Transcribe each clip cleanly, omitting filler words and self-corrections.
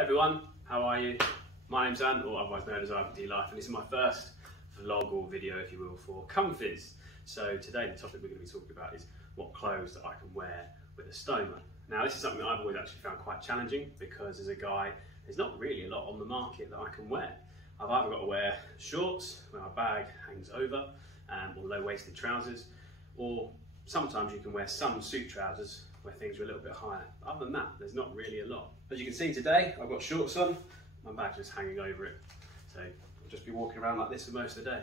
Hey everyone, how are you? My name's Ant, or otherwise known as IBD Life, and this is my first vlog or video, if you will, for Comfizz. So today the topic we're going to be talking about is what clothes that I can wear with a stoma. Now this is something that I've always actually found quite challenging because as a guy, there's not really a lot on the market that I can wear. I've either got to wear shorts where my bag hangs over, or low-waisted trousers, or sometimes you can wear some suit trousers where things are a little bit higher. Other than that, there's not really a lot. As you can see today, I've got shorts on, my bag's just hanging over it. So I'll just be walking around like this for most of the day.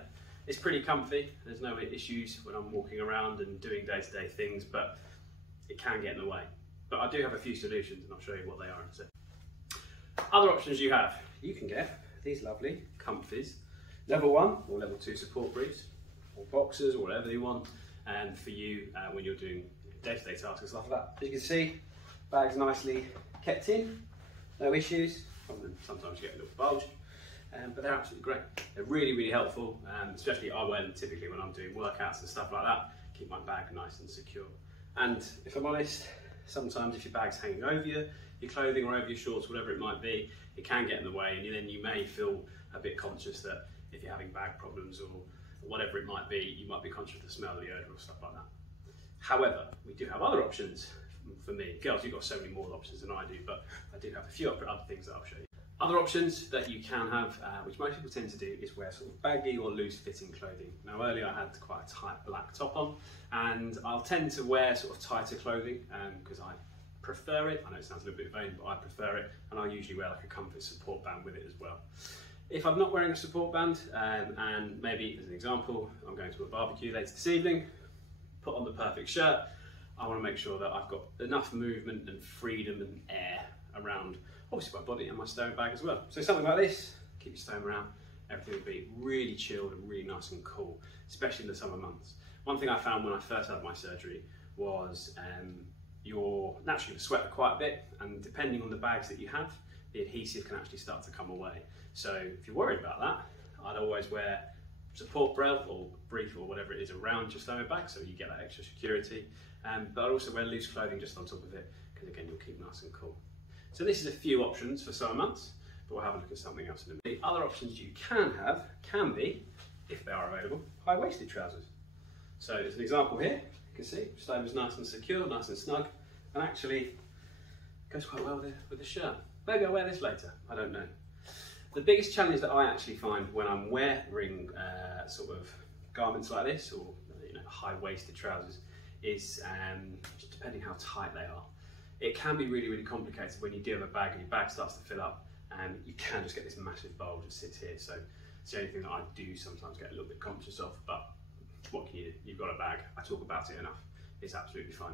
It's pretty comfy, there's no issues when I'm walking around and doing day-to-day things, but it can get in the way. But I do have a few solutions and I'll show you what they are in a sec. Other options you have, you can get these lovely Comfizz level 1 or level 2 support briefs, or boxers, or whatever you want, and for you when you're doing day-to-day tasks and stuff like that. As you can see, bag's nicely kept in, no issues. Sometimes you get a little bulge, but they're absolutely great. They're really, really helpful, especially I wear them typically when I'm doing workouts and stuff like that. Keep my bag nice and secure. And if I'm honest, sometimes if your bag's hanging over your clothing or over your shorts, whatever it might be, it can get in the way, and then you may feel a bit conscious that if you're having bag problems or whatever it might be, you might be conscious of the smell of the odour or stuff like that. However, we do have other options. For me, girls, you've got so many more options than I do, but I do have a few other things that I'll show you. Other options that you can have, which most people tend to do, is wear sort of baggy or loose fitting clothing. Now earlier I had quite a tight black top on, and I'll tend to wear sort of tighter clothing because I prefer it. I know it sounds a little bit vain, but I prefer it, and I'll usually wear like a Comfizz support band with it as well. If I'm not wearing a support band, and maybe as an example, I'm going to a barbecue later this evening, put on the perfect shirt, I want to make sure that I've got enough movement and freedom and air around, obviously my body and my stoma bag as well. So something like this, keep your stoma around, everything will be really chilled and really nice and cool, especially in the summer months. One thing I found when I first had my surgery was you're naturally going to sweat quite a bit, and depending on the bags that you have, the adhesive can actually start to come away. So if you're worried about that, I'd always wear support belt or brief or whatever it is around your stoma bag so you get that extra security. But I'd also wear loose clothing just on top of it because again you'll keep nice and cool. So this is a few options for summer months, but we'll have a look at something else in a minute. The other options you can have can be, if they are available, high-waisted trousers. So as an example here, you can see stoma's nice and secure, nice and snug, and actually goes quite well with the shirt. Maybe I'll wear this later, I don't know. The biggest challenge that I actually find when I'm wearing sort of garments like this, or high-waisted trousers, is just depending how tight they are. It can be really, really complicated when you do have a bag and your bag starts to fill up, and you can just get this massive bulge that sits here. So it's the only thing that I do sometimes get a little bit conscious of, but what can you do? You've got a bag. I talk about it enough. It's absolutely fine.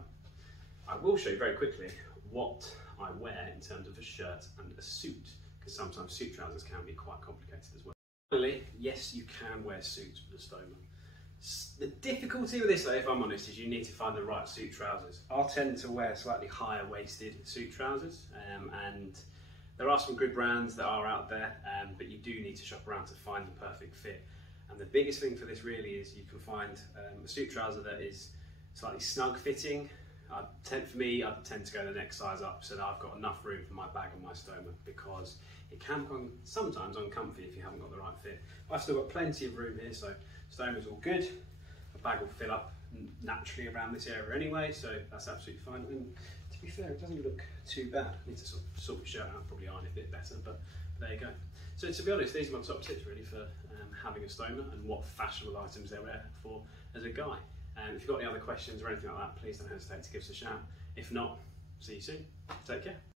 I will show you very quickly what I wear in terms of a shirt and a suit, because sometimes suit trousers can be quite complicated as well. Finally, yes, you can wear suits with a stoma. The difficulty with this, though, if I'm honest, is you need to find the right suit trousers. I'll tend to wear slightly higher waisted suit trousers, and there are some good brands that are out there, but you do need to shop around to find the perfect fit. And the biggest thing for this really is you can find a suit trouser that is slightly snug fitting. For me, I tend to go the next size up so that I've got enough room for my bag and my stoma, because it can become sometimes uncomfy if you haven't got the right fit. I've still got plenty of room here, so stoma's all good. The bag will fill up naturally around this area anyway, so that's absolutely fine. And to be fair, it doesn't look too bad. I need to sort the shirt out, probably iron it a bit better, but there you go. So to be honest, these are my top tips really for having a stoma and what fashionable items they're wear for as a guy. And if you've got any other questions or anything like that, please don't hesitate to give us a shout. If not, see you soon. Take care.